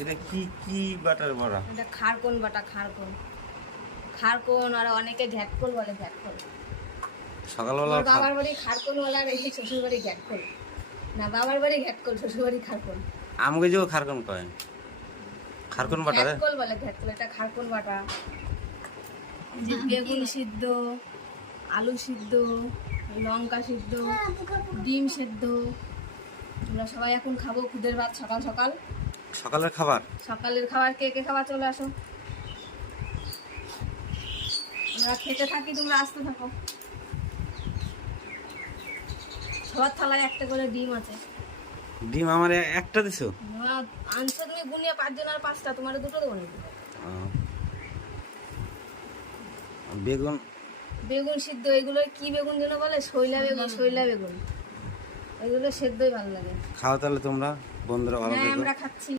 এটা কি কি বাটার বড়া? এটা খারকোন বাটা, খারকোন আর অনেকে ঘ্যাটকোল বলে, ঘ্যাটকোল। সকালবেলা বাবার বাড়ি খারকোন বলা আর এই শ্বশুর বাড়ি ঘ্যাটকোল। না, বাবার বাড়ি ঘ্যাটকোল, শ্বশুর বাড়ি খারকোন। আমাকে যে খারকন কয়, খারকন বাটা রে? ঘ্যাটকোল বলে, ঘ্যাটকোল। এটা খারকোন বাটা। যে বেগুন সিদ্ধ, আলু সিদ্ধ, লঙ্কা সিদ্ধ, ডিম সিদ্ধ। আমরা সবাই এখন খাবো খুদের ভাত সকাল সকাল। সকালের খাবার? সকালের খাবার কে কে খাবার চলে আসো। আমরা খেতে থাকি, তোমরা আসতে থাকো। সবার থালায় একটা করে ডিম আছে। ডিম আমার একটা দিছো? আনছো তুমি গুনিয়ে 5 জন আর 5টা, তোমার দুটো দেবো নাকি? বেগুন, বেগুন সিদ্ধ। এগুলো কি বেগুন যেন বলে, শৈলা বেগুন, শৈলা বেগুন। এগুলো সেদ্ধই ভালো লাগে। খাও তাহলে তোমরা, বন্ধুরা ভালো হ্যাঁ, থেকো। আমরা খাচ্ছি।